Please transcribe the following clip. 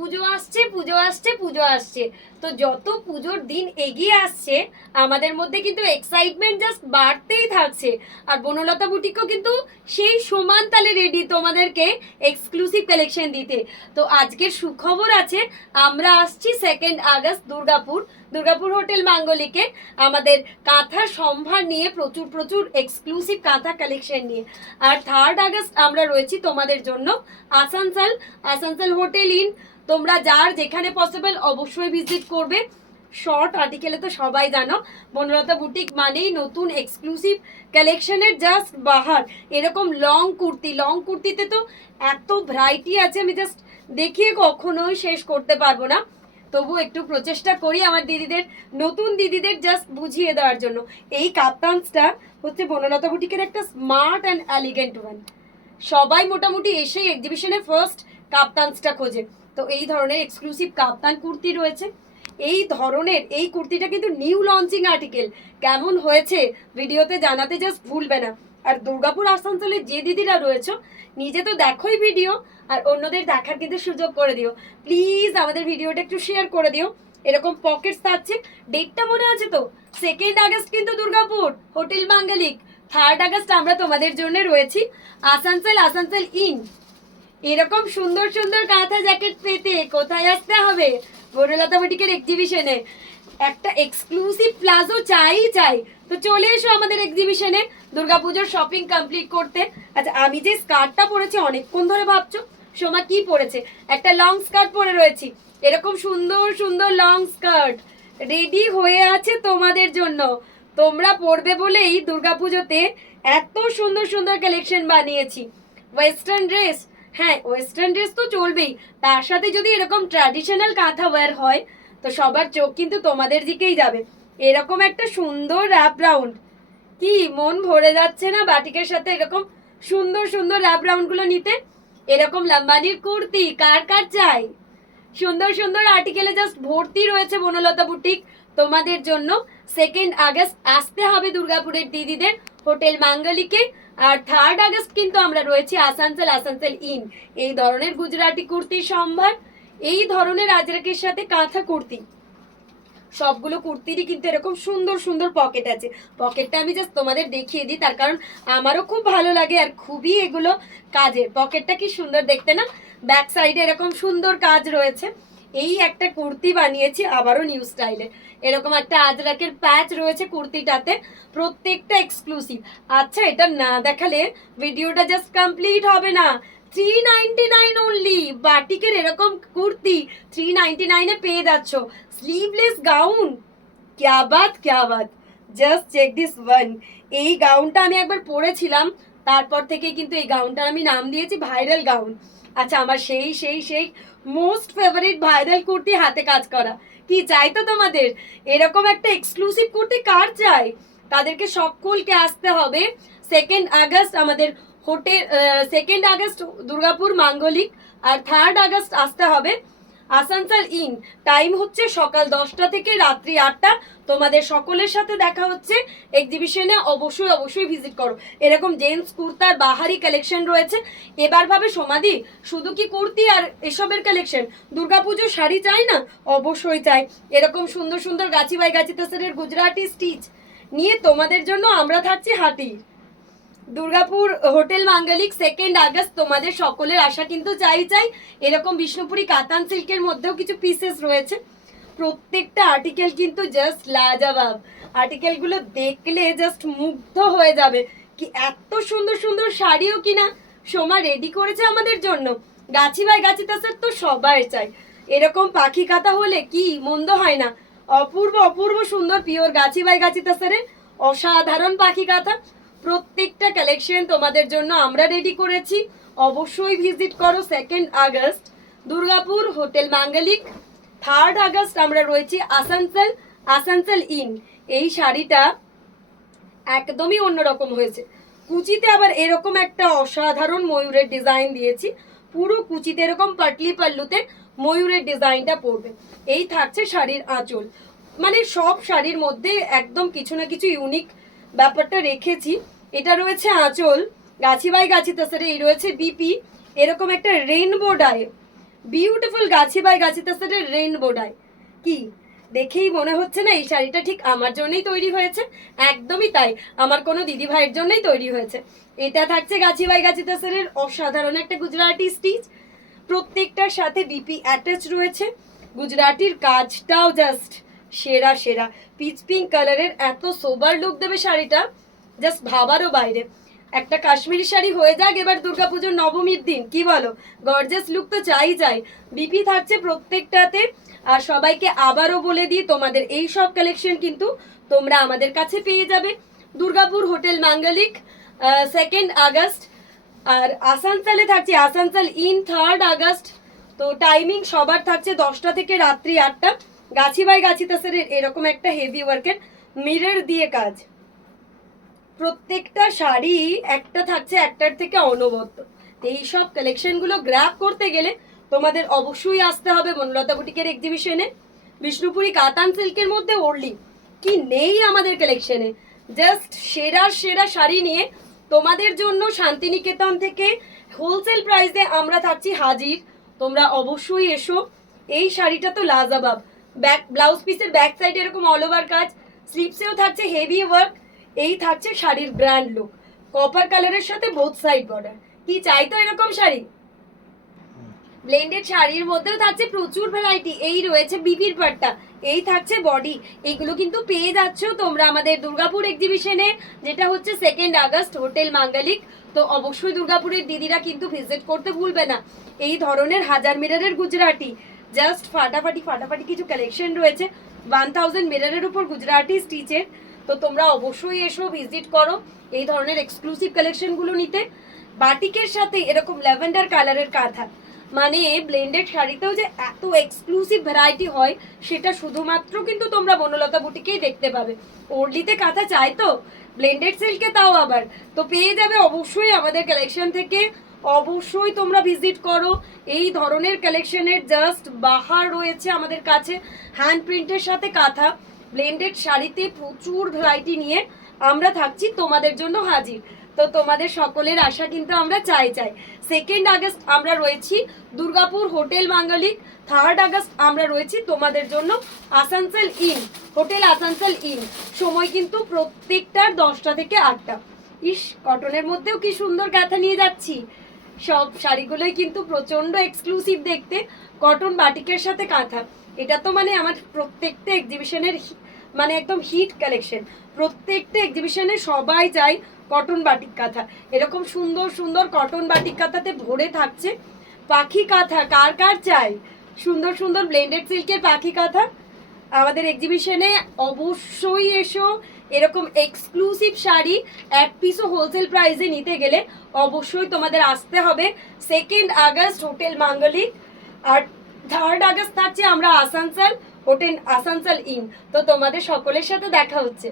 পুজো আসছে পুজো আসছে পুজো আসছে, তো যত পুজোর দিন এগিয়ে আসছে আমাদের মধ্যে কিন্তু এক্সাইটমেন্ট জাস্ট বাড়তেই থাকছে। আর বনলতা বুটিকও কিন্তু সেই সমান তালে রেডি তোমাদেরকে এক্সক্লুসিভ কালেকশন দিতে। তো আজকের সুখবর আছে, আমরা আসছি 2 আগস্ট দুর্গাপুর হোটেল মাঙ্গলিকে আমাদের কাঁথার সম্ভার নিয়ে, প্রচুর প্রচুর এক্সক্লুসিভ কাঁথা কালেকশন নিয়ে। আর 3 আগস্ট আমরা রয়েছি তোমাদের জন্য আসানসোল হোটেল ইন। তোমরা যার যেখানে পসিবল অবশ্যই ভিজিট করবে। শর্ট আর্টিকেলে তো সবাই জানো বনলতা বুটিক মানেই নতুন এক্সক্লুসিভ কালেকশনের জাস্ট বাহার। এরকম লং কুর্তিতে তো এত ভ্যারাইটি আছে, আমি জাস্ট দেখিয়ে কখনোই শেষ করতে পারবো না। তবু একটু প্রচেষ্টা করি আমার দিদিদের, নতুন দিদিদের জাস্ট বুঝিয়ে দেওয়ার জন্য। এই কাপ্তানসটা হচ্ছে বনলতা বুটিকের একটা স্মার্ট অ্যান্ড এলিগেন্ট ওয়ান। সবাই মোটামুটি এসেই এক্সিবিশনে ফার্স্ট কাপ্তানসটা খোঁজে। তো এই ধরনের এক্সক্লুসিভ কাপ্তান কুর্তি রয়েছে। এই ধরনের এই কুর্তিটা কিন্তু নিউ লঞ্চিং আর্টিকেল, কেমন হয়েছে ভিডিওতে জানাতে জাস্ট ভুলবে না। আর দুর্গাপুর আসানসোলে যে দিদিরা রয়েছে নিজে তো দেখোই ভিডিও, আর অন্যদের দেখার কিন্তু সুযোগ করে দিও। প্লিজ আমাদের ভিডিওটা একটু শেয়ার করে দিও। এরকম পকেটস থাকছে, ডেটটা মনে আছে তো? 2 আগস্ট কিন্তু দুর্গাপুর হোটেল মাঙ্গলিক, 3 আগস্ট আমরা তোমাদের জন্য রয়েছি আসানসোল ইন। এরকম সুন্দর সুন্দর কাঁথা জ্যাকেট পেতে কোথায় আসতে হবে? বনলতা বুটিকের এক্সিবিশনে। একটা এক্সক্লুসিভ প্লাজো চাই। তো চলে এসো আমাদের এক্সিবিশনে দুর্গাপুজোর শপিং কমপ্লিট করতে। আচ্ছা, আমি যে স্কার্টটা পরেছি অনেকক্ষণ ধরে ভাবছো সোমা কি পরেছে, একটা লং স্কার্ট পরে রয়েছি। এরকম সুন্দর সুন্দর লং স্কার্ট রেডি হয়ে আছে তোমাদের জন্য। তোমরা পরবে বলেই দুর্গাপুজোতে এত সুন্দর সুন্দর কালেকশন বানিয়েছি। ওয়েস্টার্ন ড্রেস, হ্যাঁ ওয়েস্টার্ন ড্রেস তো চলবেই, তার সাথে যদি এরকম ট্র্যাডিশনাল কাঁথা ওয়্যার হয় তো সবার চোখ কিন্তু তোমাদের দিকেই যাবে। এরকম একটা সুন্দর র্যাপ রাউন্ড, কি মন ভরে যাচ্ছে না বাটিকের সাথে এরকম সুন্দর সুন্দর র্যাপ রাউন্ড গুলো নিতে? এরকম লাম্বানির কুর্তি কার কার চাই? সুন্দর সুন্দর আর্টিকেলে জাস্ট ভর্তি রয়েছে বনলতা বুটিক তোমাদের জন্য। 2 আগস্ট আসতে হবে দুর্গাপুরের দিদিদের হোটেল মাঙ্গলিকে। আর 3 আগস্ট কিন্তু আমরা রয়েছি আসানসোল ইন। এই ধরনের গুজরাটি কুর্তির সম্ভার, এই ধরনের আজরাকের সাথে কাঁথা কুর্তি, সবগুলো কুর্তিরই কিন্তু এরকম সুন্দর সুন্দর পকেট আছে। পকেটটা আমি জাস্ট তোমাদের দেখিয়ে দিই, তার কারণ আমারও খুব ভালো লাগে আর খুবই এগুলো কাজের। পকেটটা কি সুন্দর দেখতে না? ব্যাক সাইডে এরকম সুন্দর কাজ রয়েছে। এই একটা কুর্তি বানিয়েছি আবারও নিউ স্টাইলে, এরকম একটা আজরাকের প্যাচ রয়েছে কুর্তিটাতে, প্রত্যেকটা এক্সক্লুসিভ। আচ্ছা, এটা না দেখালে ভিডিওটা জাস্ট কমপ্লিট হবে না। 399 অনলি বাটিকের এরকম কুর্তি 399 পেয়ে যাচ্ছ। স্লিভলেস গাউন, ক্যা Baat just check this one. এই গাউনটা আমি একবার পরেছিলাম, তারপর থেকে কিন্তু এই গাউনটার আমি নাম দিয়েছি ভাইরাল গাউন। আচ্ছা, আমার সেই মোস্ট ফেভারিট ভাইরাল কুর্তি হাতে কাজ করা। কি চাই তো তোমাদের? এরকম একটা এক্সক্লুসিভ কুর্তি কার চাই? তাদেরকে সকলকে আসতে হবে 2 আগস্ট আমাদের হোটেল, 2 আগস্ট দুর্গাপুর মাঙ্গলিক, আর 3 আগস্ট আসতে হবে আসানসোল ইন। টাইম হচ্ছে সকাল 10টা থেকে রাত্রি 8টা। তোমাদের সকলের সাথে দেখা হচ্ছে এক্সিবিশনে। অবশ্যই ভিজিট করো। এরকম জেন্টস কুর্তার বাহারি কালেকশন রয়েছে। এবার ভাবে সমাধি শুধু কি কুর্তি আর এসবের কালেকশন, দুর্গাপুজো শাড়ি চাই না? অবশ্যই চাই। এরকম সুন্দর সুন্দর গাছি বাই গাছি তাসরের গুজরাটি স্টিচ নিয়ে তোমাদের জন্য আমরা থাকছি হাটি দুর্গাপুর হোটেল মাঙ্গলিক। 2 আগস্ট তোমাদের সকলের আশা কিন্তু চাই। এরকম বিষ্ণুপুরি কাতান সিল্কের মধ্যেও কিছু পিসেস রয়েছে। প্রত্যেকটা আর্টিকেল কিন্তু জাস্ট লাজবাব। আর্টিকেলগুলো দেখলে জাস্ট মুগ্ধ হয়ে যাবে। কি এত সুন্দর সুন্দর শাড়িও কিনা সোমা রেডি করেছে আমাদের জন্য। গাছি বাই গাছি তাসের তো সবাই চাই। এরকম পাখি কাতা হলে কি মন্দ হয় না? অপূর্ব সুন্দর পিওর গাছি বাই গাছি তাসের অসাধারণ পাখি কাতা। প্রত্যেকটা কালেকশন তোমাদের জন্য আমরা রেডি করেছি। অবশ্যই ভিজিট করো 2 আগস্ট দুর্গাপুর হোটেল মাঙ্গলিক। 3 আগস্ট আমরা রয়েছি আসানসোল ইন। এই শাড়িটা একদমই অন্যরকম হয়েছে। কুচিতে আবার এরকম একটা অসাধারণ ময়ূরের ডিজাইন দিয়েছি। পুরো কুচিতে এরকম পাটলি পাল্লুতে ময়ূরের ডিজাইনটা পড়বে। এই থাকছে শাড়ির আঁচল। মানে সব শাড়ির মধ্যে একদম কিছু না কিছু ইউনিক ব্যাপারটা রেখেছি। এটা রয়েছে আঁচল, গাছি বাই গাছি তাছাড়া এই রয়েছে বিপি, এরকম একটা rainbow die beautiful Gachhi by Gachhi তাসরের rainbow die. কি দেখেই মনে হচ্ছে না এই শাড়িটা ঠিক আমার জন্যই তৈরি হয়েছে? একদমই তাই, আমার কোনো দিদি ভাইয়ের জন্যই তৈরি হয়েছে। এটা থাকছে গাছি বাই গাছি তাসরের অসাধারণ একটা গুজরাটি স্টিচ, প্রত্যেকটার সাথে বিপি অ্যাটাচ রয়েছে। গুজরাটির কাজটাও জাস্ট সেরা সেরা। পিচ পিঙ্ক কালারের এত সোবার লুক দেবে শাড়িটা, জাস্ট ভাবারও বাইরে। একটা কাশ্মীরি শাড়ি হয়ে যাক এবার দুর্গাপুজোর নবমীর দিন, কি বলো? গর্জাস লুক তো চাই। বিপি থাকছে প্রত্যেকটাতে। আর সবাইকে আবারও বলে দিই, তোমাদের এই সব কালেকশন কিন্তু তোমরা আমাদের কাছে পেয়ে যাবে দুর্গাপুর হোটেল মাঙ্গলিক 2 আগস্ট। আর আসানসোলে থাকছে আসানসোল ইন 3 আগস্ট। তো টাইমিং সবার থাকছে 10টা থেকে রাত্রি 8টা। গাছি বাই গাছি তাসরের এরকম একটা হেভি ওয়ার্কের মিরর দিয়ে কাজ, প্রত্যেকটা শাড়ি একটা থাকছে একটার থেকে অনবদ্য। এই সব কালেকশনগুলো গ্র্যাব করতে গেলে তোমাদের অবশ্যই আসতে হবে বনলতা বুটিকের এক্সিবিশনে। বিষ্ণুপুরি কাতান সিল্কের মধ্যে ওরলি কি নেই আমাদের কালেকশনে, জাস্ট সেরা সেরা শাড়ি নিয়ে তোমাদের জন্য শান্তিনিকেতন থেকে হোলসেল প্রাইসে আমরা থাকছি হাজির। তোমরা অবশ্যই এসো। এই শাড়িটা তো লাজাবাব, ব্যাক ব্লাউজ পিসের ব্যাক সাইডে এরকম অল ওভার কাজ, স্লিপসেও থাকছে হেভি ওয়ার্ক। এই থাকছে শাড়ির ব্র্যান্ড লুক, কপার কালারের সাথে বোথ সাইড বর্ডার। কি চাই তো এরকম শাড়ি? ব্লেন্ডেড শাড়ির মধ্যেও থাকছে প্রচুর ভ্যারাইটি। এই রয়েছে বিপির পাট্টা, এই থাকছে বডি। এইগুলো কিন্তু পেয়ে যাচ্ছ তোমরা আমাদের দুর্গাপুর এক্সিবিশনে, যেটা হচ্ছে 2 আগস্ট হোটেল মাঙ্গলিক। তো অবশ্যই দুর্গাপুরের দিদিরা কিন্তু ভিজিট করতে ভুলবে না। এই ধরনের হাজার মিররের গুজরাটি জাস্ট ফাটাফাটি কিছু কালেকশন রয়েছে 1000 মিররের উপর গুজরাটি স্টিচের। তো তোমরা অবশ্যই এসো, ভিজিট করো এই ধরনের এক্সক্লুসিভ কালেকশনগুলো নিতে। বাটিকের সাথে এরকম ল্যাভেন্ডার কালারের কাঁথা, মানে ব্লেন্ডেড শাড়িতেও যে এত এক্সক্লুসিভ ভ্যারাইটি হয় সেটা শুধুমাত্র কিন্তু তোমরা বনলতা বুটিকেই দেখতে পাবে। ওরলিতে কাঁথা চাই তো, ব্লেন্ডেড সিল্কে তাও আবার, তো পেয়ে যাবে অবশ্যই আমাদের কালেকশন থেকে। অবশ্যই তোমরা ভিজিট করো। এই ধরনের কালেকশনের জাস্ট বাহার রয়েছে আমাদের কাছে। হ্যান্ড প্রিন্টের সাথে কাঁথা ব্লেন্ডেড শাড়িতে প্রচুর ভ্যারাইটি নিয়ে আমরা থাকছি তোমাদের জন্য হাজির। তো তোমাদের সকলের আশা কিন্তু আমরা চাই। 2 আগস্ট আমরা রয়েছি দুর্গাপুর হোটেল মাঙ্গলিক, 3 আগস্ট আমরা রয়েছি তোমাদের জন্য Asansol in hotel Asansol in. সময় কিন্তু প্রত্যেকটার 10টা থেকে 8টা। ইস, কটনের মধ্যেও কি সুন্দর কাঁথা নিয়ে যাচ্ছি। সব শাড়িগুলোই কিন্তু প্রচন্ড এক্সক্লুসিভ দেখতে, কটন বাটিকের সাথে কাঁথা। এটা তো মানে আমার প্রত্যেকটা এক্সিবিশনের মানে একদম হিট কালেকশন। প্রত্যেকটা এক্সিবিশনে সবাই চাই কটন বাটিক কাঁথা। এরকম সুন্দর সুন্দর কটন বাটিক কাঁথাতে ভরে থাকছে পাখি কাঁথা। কার কার চাই সুন্দর সুন্দর ব্লেন্ডেড সিল্কের পাখি কাঁথা? আমাদের এক্সিবিশনে অবশ্যই এসো। এরকম এক্সক্লুসিভ শাড়ি এক পিসও হোলসেল প্রাইসে নিতে গেলে অবশ্যই তোমাদের আসতে হবে 2 আগস্ট হোটেল মাঙ্গলিক। আর 3 আগস্ট থাকছে আমরা আসানসোল হোটেল আসানসোল ইন। তো তোমাদের সকলের সাথে দেখা হচ্ছে।